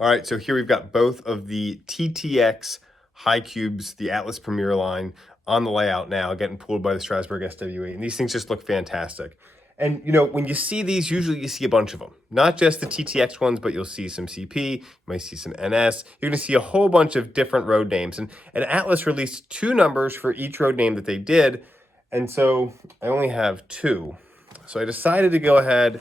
All right, so here we've got both of the TTX high cubes, the Atlas Premier line, on the layout now, getting pulled by the Strasbourg SW8, and these things just look fantastic. And you know, when you see these, usually you see a bunch of them, not just the TTX ones, but you'll see some CP, you might see some NS. You're gonna see a whole bunch of different road names, and Atlas released 2 numbers for each road name that they did, and so I only have 2. So I decided to go ahead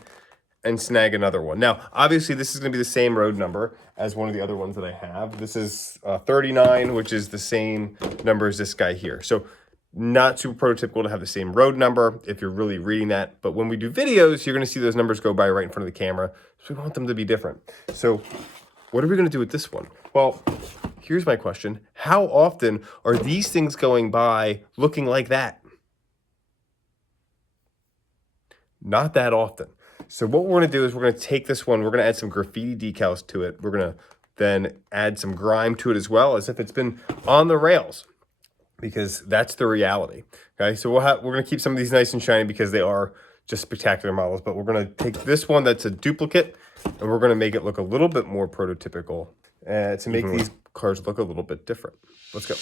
and snag another one. Now, obviously, this is going to be the same road number as one of the other ones that I have. This is 39, which is the same number as this guy here. So not super prototypical to have the same road number if you're really reading that. But when we do videos, you're going to see those numbers go by right in front of the camera. So we want them to be different. So what are we going to do with this one? Well, here's my question. How often are these things going by looking like that? Not that often. So what we're going to do is we're going to take this one, we're going to add some graffiti decals to it. We're going to then add some grime to it as well, as if it's been on the rails, because that's the reality. Okay, so we're going to keep some of these nice and shiny because they are just spectacular models, but we're going to take this one that's a duplicate and we're going to make it look a little bit more prototypical to make these cars look a little bit different. Let's go.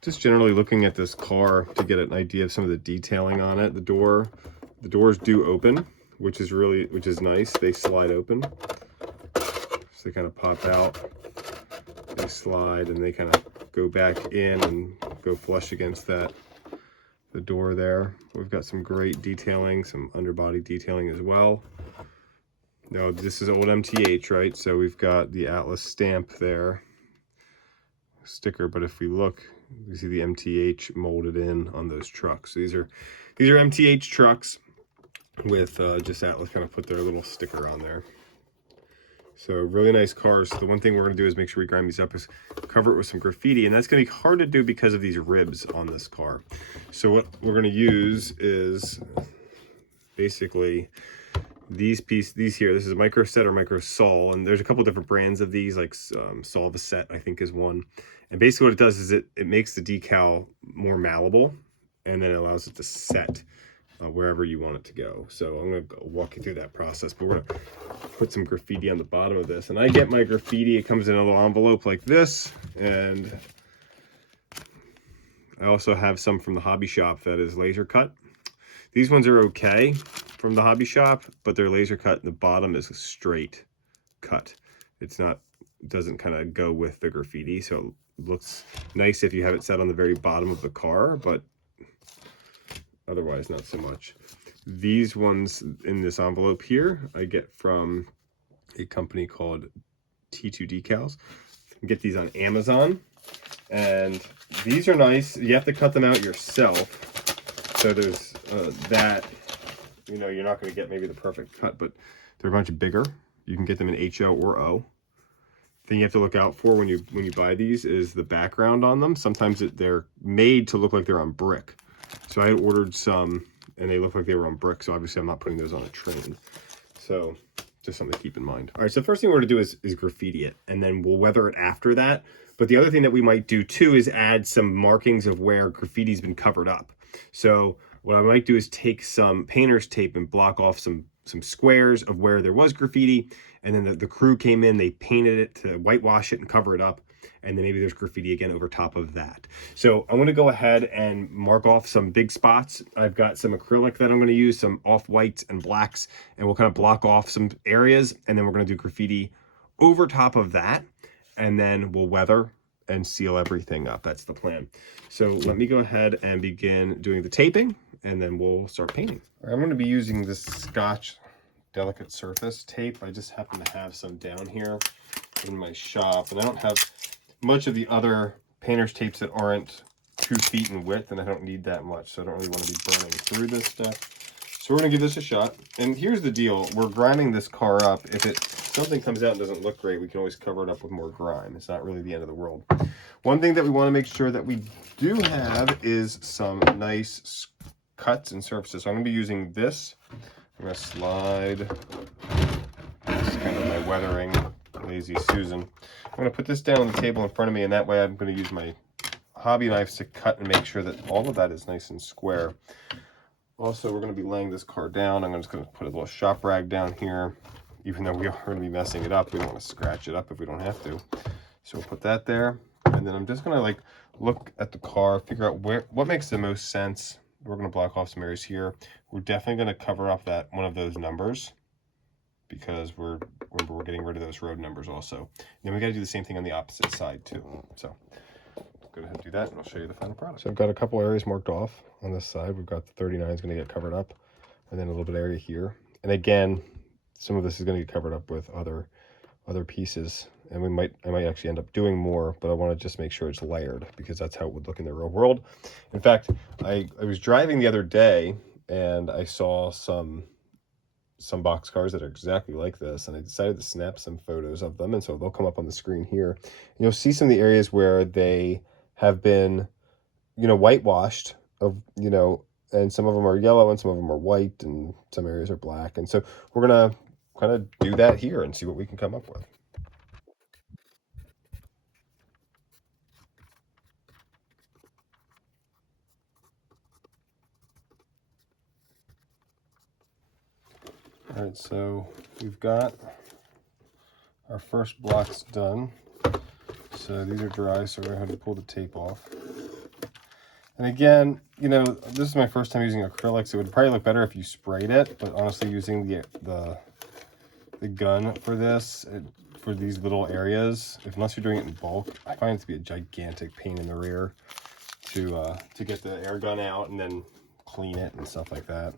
Just generally looking at this car to get an idea of some of the detailing on it. The doors do open, which is nice. They slide open, so they kind of pop out. They slide and they kind of go back in and go flush against the door there. We've got some great detailing, some underbody detailing as well. Now this is old MTH, right? So we've got the Atlas stamp there, sticker, but if we look, you see the MTH molded in on those trucks. So these are MTH trucks with just Atlas kind of put their little sticker on there. So really nice cars. The one thing we're going to do is make sure we grind these up is cover it with some graffiti, and that's going to be hard to do because of these ribs on this car. So what we're going to use is basically these here. This is a micro set or micro sol, and there's a couple different brands of these, like Solvaset I think is one. And basically what it does is it makes the decal more malleable, and then it allows it to set wherever you want it to go. So I'm going to walk you through that process, but we're going to put some graffiti on the bottom of this. And I get my graffiti, it comes in a little envelope like this, and I also have some from the hobby shop that is laser cut. These ones are okay from the hobby shop, but they're laser cut and the bottom is a straight cut. It doesn't kind of go with the graffiti, so it looks nice if you have it set on the very bottom of the car, but otherwise not so much. These ones in this envelope here I get from a company called T2 Decals. You can get these on Amazon, and these are nice. You have to cut them out yourself, so there's that, you know, you're not going to get maybe the perfect cut, but they're a bunch bigger. You can get them in HO or O. Thing you have to look out for when you buy these is the background on them. Sometimes they're made to look like they're on brick. So I ordered some and they look like they were on brick, so obviously I'm not putting those on a train. So just something to keep in mind. All right, so the first thing we're going to do is graffiti it, and then we'll weather it after that. But the other thing that we might do too is add some markings of where graffiti's been covered up. So what I might do is take some painter's tape and block off some squares of where there was graffiti, and then the crew came in, they painted it to whitewash it and cover it up, and then maybe there's graffiti again over top of that. So I'm going to go ahead and mark off some big spots. I've got some acrylic that I'm going to use, some off-whites and blacks, and we'll kind of block off some areas, and then we're going to do graffiti over top of that, and then we'll weather and seal everything up. That's the plan. So let me go ahead and begin doing the taping, and then we'll start painting. All right, I'm going to be using this Scotch delicate surface tape. I just happen to have some down here in my shop, and I don't have much of the other painter's tapes that aren't 2 feet in width, and I don't need that much, so I don't really want to be burning through this stuff. So we're going to give this a shot. And here's the deal. We're grinding this car up. If something comes out and doesn't look great, we can always cover it up with more grime. It's not really the end of the world. One thing that we want to make sure that we do have is some nice cuts and surfaces. So I'm going to be using this. I'm gonna slide. This is kind of my weathering lazy Susan. I'm gonna put this down on the table in front of me, and that way I'm gonna use my hobby knives to cut and make sure that all of that is nice and square. Also, we're going to be laying this car down. I'm just going to put a little shop rag down here. Even though we are going to be messing it up, we don't want to scratch it up if we don't have to. So we'll put that there. And then I'm just going to like look at the car, figure out what makes the most sense. We're going to block off some areas here. We're definitely going to cover up that one of those numbers because we're getting rid of those road numbers also. And then we got to do the same thing on the opposite side too. So go ahead and do that, and I'll show you the final product. So I've got a couple areas marked off on this side. We've got the 39 is going to get covered up, and then a little bit of area here. And again, some of this is going to get covered up with other pieces, and I might actually end up doing more, but I want to just make sure it's layered because that's how it would look in the real world. In fact, I was driving the other day, and I saw some box cars that are exactly like this, and I decided to snap some photos of them, and so they'll come up on the screen here. And you'll see some of the areas where they have been, whitewashed, and some of them are yellow and some of them are white and some areas are black. And so we're going to kind of do that here and see what we can come up with. All right, so we've got our first blocks done. So these are dry, so we're going to have to pull the tape off. And again, this is my first time using acrylics. It would probably look better if you sprayed it, but honestly, using the gun for this, for these little areas, unless you're doing it in bulk, I find it to be a gigantic pain in the rear to get the air gun out and then clean it and stuff like that.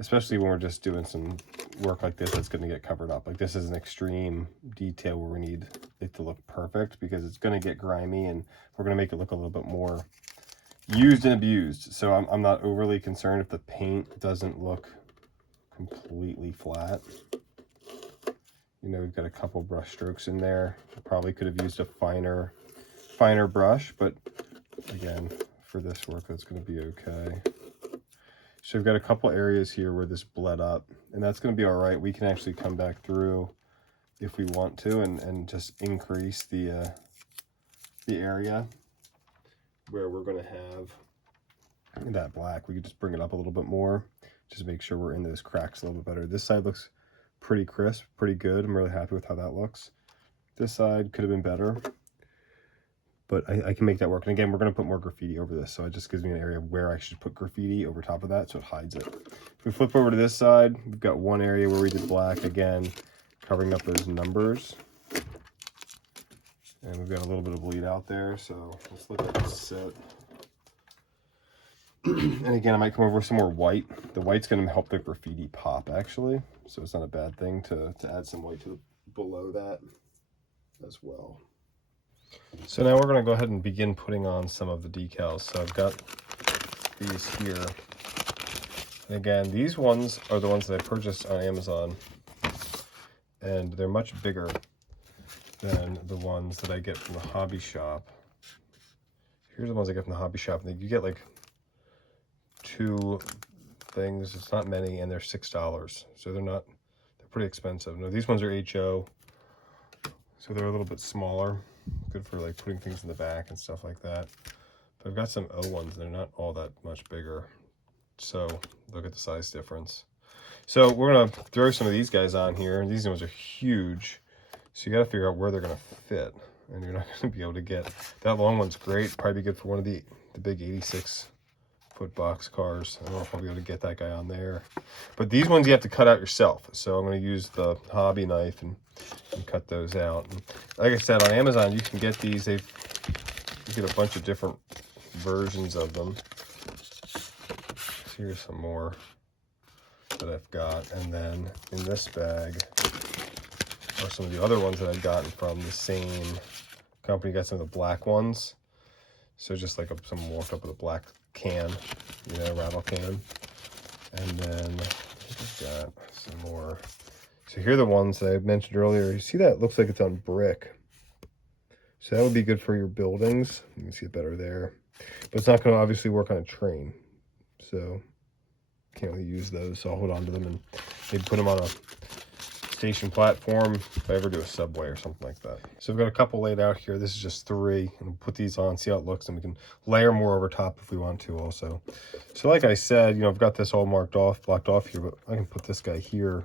Especially when we're just doing some work like this that's going to get covered up. Like this is an extreme detail where we need it to look perfect because it's going to get grimy, and we're going to make it look a little bit more used and abused. So I'm not overly concerned if the paint doesn't look completely flat. We've got a couple brush strokes in there. I probably could have used a finer brush, but again, for this work, that's going to be okay. So we've got a couple areas here where this bled up, and that's going to be all right. We can actually come back through if we want to and just increase the area where we're going to have that black. We could just bring it up a little bit more, just make sure we're in those cracks a little bit better. This side looks pretty crisp, pretty good. I'm really happy with how that looks. This side could have been better, but I can make that work. And again, we're going to put more graffiti over this, so it just gives me an area where I should put graffiti over top of that so it hides it. If we flip over to this side, we've got one area where we did black, again, covering up those numbers. And we've got a little bit of bleed out there, so let's let that sit. And again, I might come over with some more white. The white's going to help the graffiti pop, actually. So it's not a bad thing to add some white to below that as well. So now we're going to go ahead and begin putting on some of the decals. So I've got these here. And again, these ones are the ones that I purchased on Amazon. And they're much bigger than the ones that I get from the hobby shop. Here's the ones I get from the hobby shop. And you get like 2 things. It's not many, and they're $6. So they're pretty expensive. No, these ones are HO. So they're a little bit smaller. Good for like putting things in the back and stuff like that. But I've got some O ones. They're not all that much bigger. So look at the size difference. So we're going to throw some of these guys on here. And these ones are huge. So you got to figure out where they're going to fit. And you're not going to be able to get... That long one's great. Probably good for one of the big 86-foot box cars. I don't know if I'll be able to get that guy on there. But these ones you have to cut out yourself. So I'm going to use the hobby knife and cut those out. And like I said, on Amazon, you can get these. You get a bunch of different versions of them. So here's some more that I've got. And then in this bag are some of the other ones that I've gotten from the same company. Got some of the black ones. So just like some walk up with a black can, rattle can. And then we've got some more. So here are the ones that I mentioned earlier. You see that? It looks like it's on brick. So that would be good for your buildings. You can see it better there. But it's not going to obviously work on a train. So can't really use those, so I'll hold on to them and maybe put them on a station platform if I ever do a subway or something like that. So I've got a couple laid out here. This is just 3, and we'll put these on, see how it looks, and we can layer more over top if we want to also. So like I said, you know, I've got this all blocked off here, but I can put this guy here,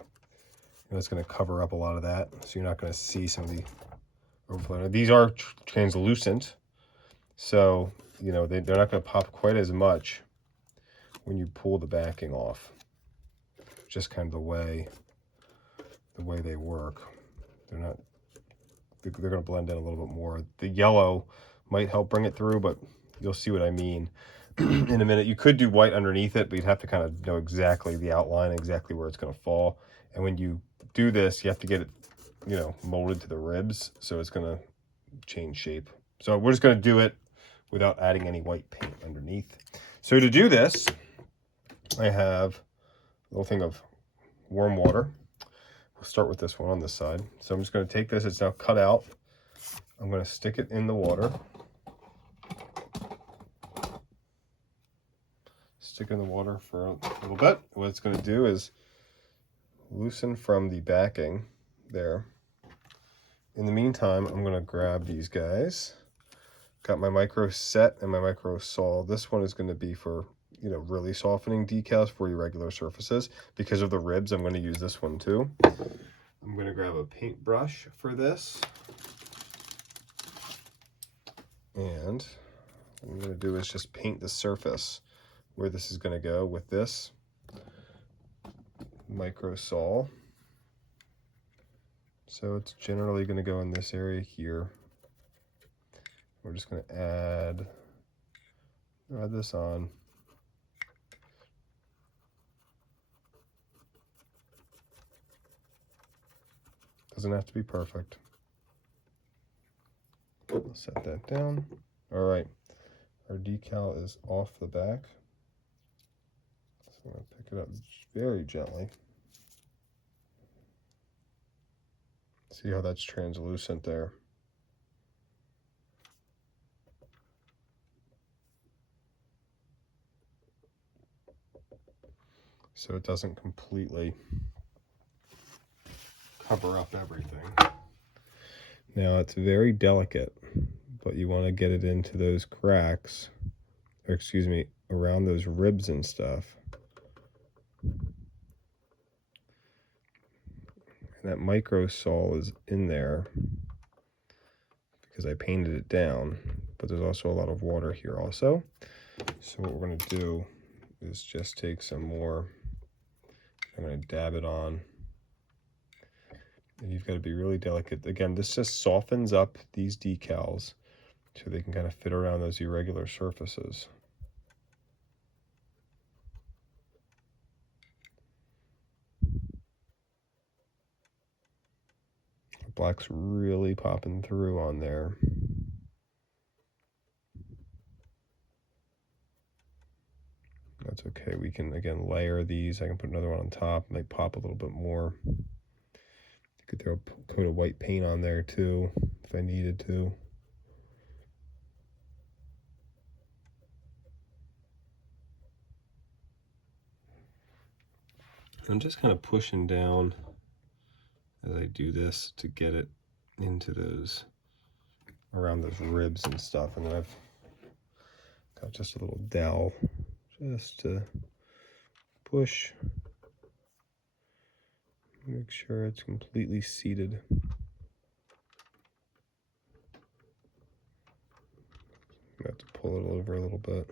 and it's going to cover up a lot of that, so you're not going to see some of the overflow. Now, these are translucent, so you know they're not going to pop quite as much when you pull the backing off. Just kind of the way they work. They're going to blend in a little bit more. The yellow might help bring it through, but you'll see what I mean in a minute. You could do white underneath it, but you'd have to kind of know exactly the outline, exactly where it's going to fall. And when you do this, you have to get it, you know, molded to the ribs, so it's going to change shape. So we're just going to do it without adding any white paint underneath. So to do this, I have a little thing of warm water. We'll start with this one on this side. So I'm just going to take this, it's now cut out. I'm going to stick it in the water. Stick it in the water for a little bit. What it's going to do is loosen from the backing there. In the meantime, I'm going to grab these guys. Got my micro set and my micro saw. This one is going to be for, you know, really softening decals for your regular surfaces. Because of the ribs, I'm going to use this one too. I'm going to grab a paintbrush for this. And what I'm going to do is just paint the surface where this is going to go with this micro saw. So it's generally going to go in this area here. We're just going to add this on. Doesn't have to be perfect. I'll set that down. All right, our decal is off the back. So I'm going to pick it up very gently. See how that's translucent there. So it doesn't completely cover up everything. Now it's very delicate, but you want to get it into those cracks, or excuse me, around those ribs and stuff. And that micro saw is in there because I painted it down, but there's also a lot of water here also. So what we're going to do is just take some more. I'm going to dab it on. And you've got to be really delicate. Again, this just softens up these decals so they can kind of fit around those irregular surfaces. The black's really popping through on there. That's okay. We can, again, layer these. I can put another one on top. Might pop a little bit more. You could throw a coat of white paint on there too, if I needed to. I'm just kind of pushing down as I do this to get it into those, around those ribs and stuff. And then I've got just a little dowel just to push, make sure it's completely seated. I have to pull it over a little bit.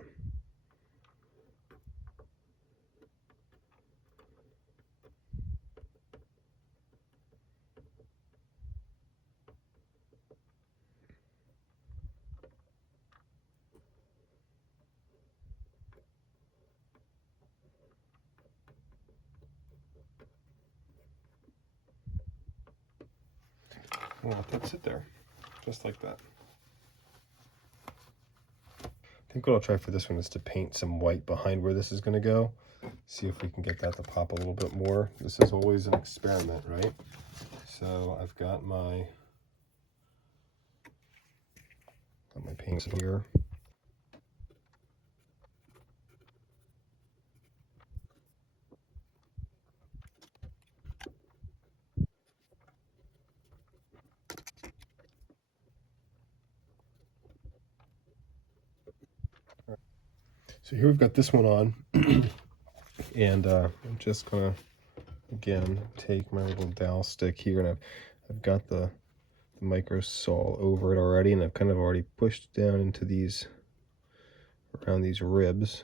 We'll let that sit there, just like that. I think what I'll try for this one is to paint some white behind where this is going to go. See if we can get that to pop a little bit more. This is always an experiment, right? So I've got my paints here. So here we've got this one on, and I'm just gonna again take my little dowel stick here, and I've got the micro saw over it already, and I've kind of already pushed down into these, around these ribs.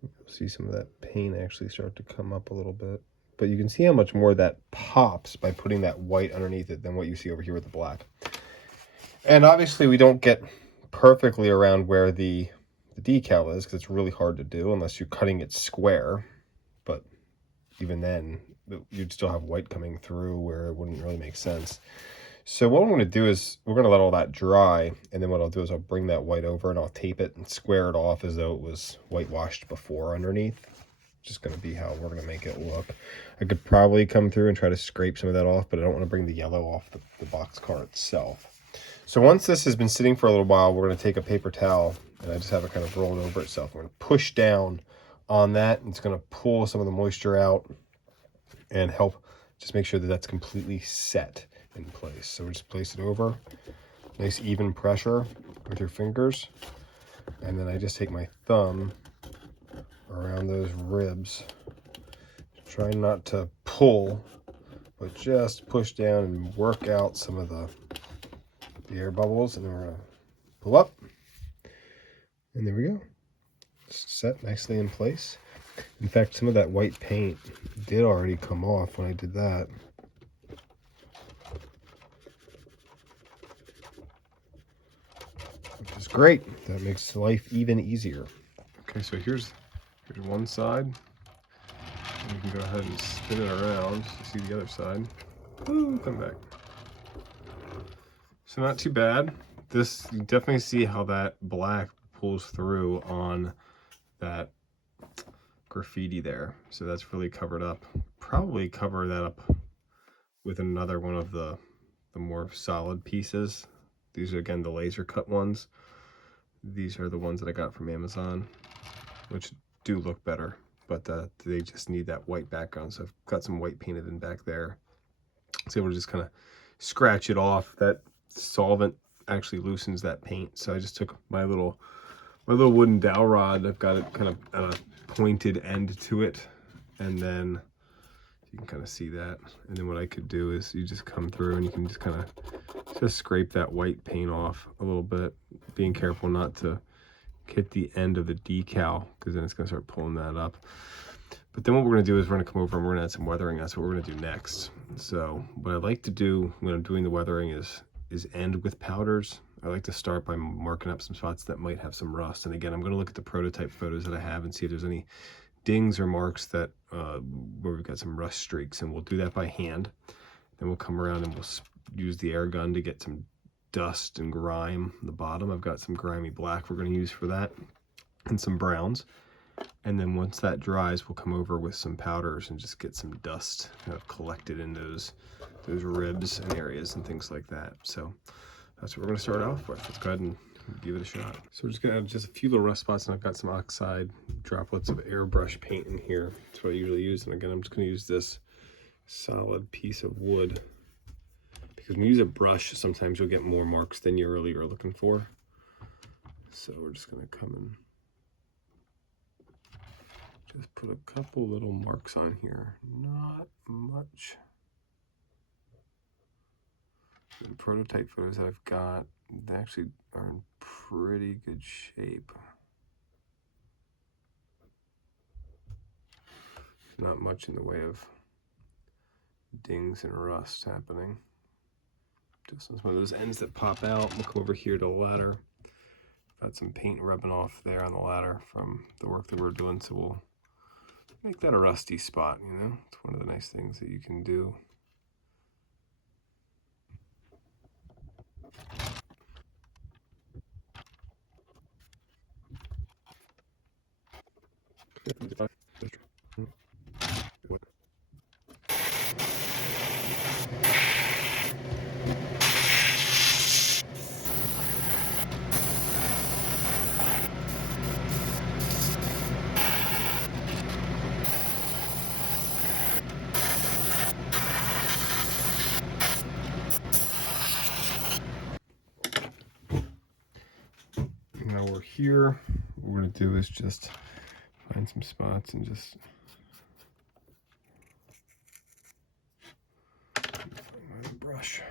You'll see some of that paint actually start to come up a little bit, but you can see how much more that pops by putting that white underneath it than what you see over here with the black. And obviously we don't get perfectly around where the decal is, because it's really hard to do unless you're cutting it square, but even then you'd still have white coming through where it wouldn't really make sense. So what I'm going to do is we're going to let all that dry, and then what I'll do is I'll bring that white over and I'll tape it and square it off as though it was whitewashed before underneath. Just going to be how we're going to make it look. I could probably come through and try to scrape some of that off, but I don't want to bring the yellow off the boxcar itself. So once this has been sitting for a little while, we're going to take a paper towel, and I just have it kind of rolled over itself. We're going to push down on that, and it's going to pull some of the moisture out and help just make sure that that's completely set in place. So we just place it over, nice even pressure with your fingers, and then I just take my thumb around those ribs, trying not to pull, but just push down and work out some of the air bubbles, and then we're gonna pull up, and there we go. Set nicely in place. In fact, some of that white paint did already come off when I did that. Which is great. That makes life even easier. Okay, so here's one side. And you can go ahead and spin it around to see the other side. Ooh, come back. So not too bad. This, you definitely see how that black pulls through on that graffiti there. So that's really covered up. Probably cover that up with another one of the more solid pieces. These are, again, the laser cut ones. These are the ones that I got from Amazon, which do look better, but they just need that white background. So I've got some white painted in back there. So we'll just kind of scratch it off. That solvent actually loosens that paint. So I just took my little wooden dowel rod. I've got it kind of at a pointed end to it, and then you can kind of see that. And then what I could do is you just come through and you can just kind of just scrape that white paint off a little bit, being careful not to hit the end of the decal, because then it's going to start pulling that up. But then what we're going to do is we're going to come over and we're going to add some weathering. That's what we're going to do next. So what I like to do when I'm doing the weathering is end with powders. I like to start by marking up some spots that might have some rust. And again, I'm going to look at the prototype photos that I have and see if there's any dings or marks that where we've got some rust streaks, and we'll do that by hand. Then we'll come around and we'll use the air gun to get some dust and grime on the bottom. I've got some grimy black we're going to use for that, and some browns. And then once that dries, we'll come over with some powders and just get some dust kind of collected in those ribs and areas and things like that. So that's what we're going to start off with. Let's go ahead and give it a shot. So we're just going to add just a few little rust spots, and I've got some oxide droplets of airbrush paint in here. That's what I usually use. And again, I'm just going to use this solid piece of wood, because when you use a brush, sometimes you'll get more marks than you really are looking for. So we're just going to come and just put a couple little marks on here, not much. The prototype photos that I've got, they actually are in pretty good shape. Not much in the way of dings and rust happening. Just some of those ends that pop out. We'll come over here to the ladder. Got some paint rubbing off there on the ladder from the work that we're doing, so we'll make that a rusty spot, you know? It's one of the nice things that you can do. Now we're here. What we're going to do is just find some spots and just find a brush.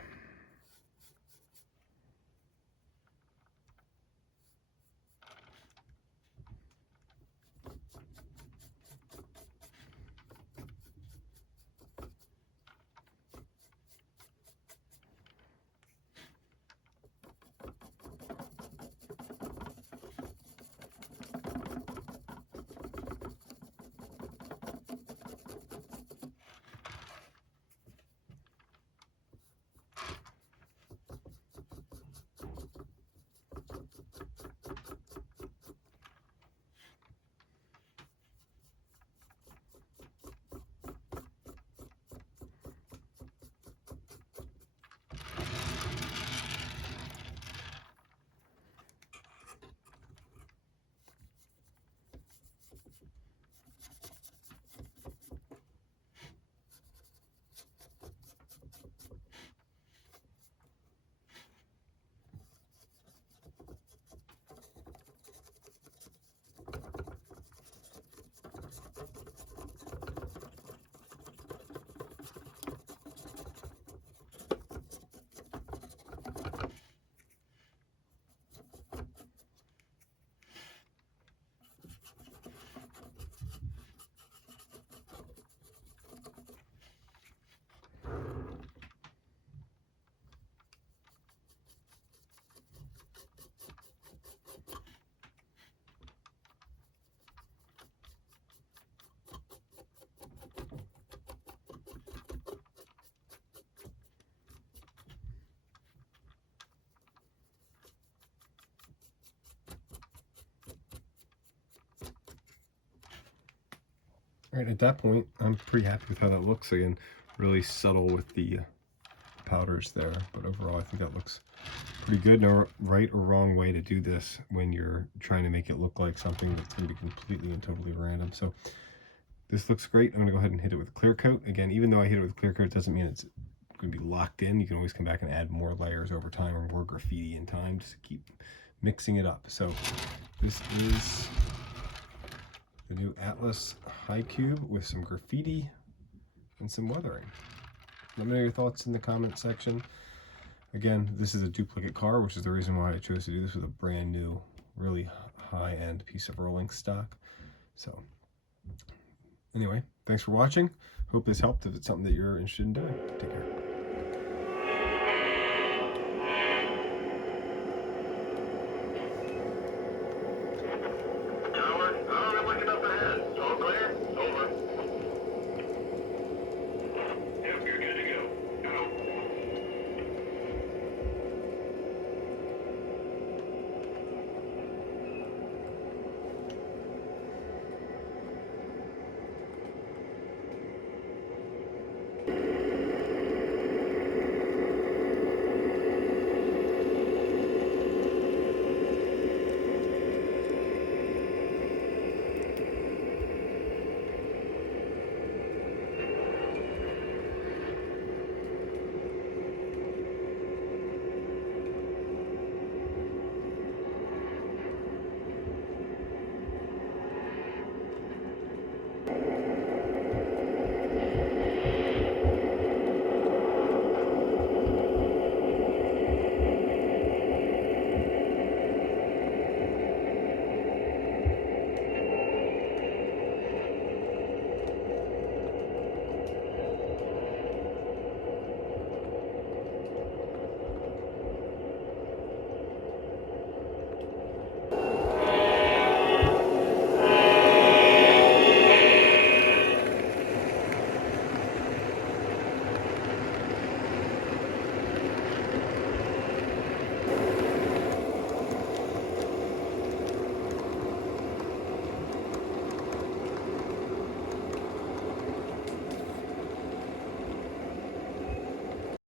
Right at that point, I'm pretty happy with how that looks. Again, really subtle with the powders there, but overall I think that looks pretty good. No right or wrong way to do this when you're trying to make it look like something that's going to be completely and totally random. So this looks great. I'm going to go ahead and hit it with clear coat. Again, even though I hit it with clear coat, it doesn't mean it's going to be locked in. You can always come back and add more layers over time or more graffiti in time. Just keep mixing it up. So this is the new Atlas High Cube with some graffiti and some weathering. Let me know your thoughts in the comment section. Again, this is a duplicate car, which is the reason why I chose to do this with a brand new, really high-end piece of rolling stock. So anyway, thanks for watching. Hope this helped if it's something that you're interested in doing. Take care.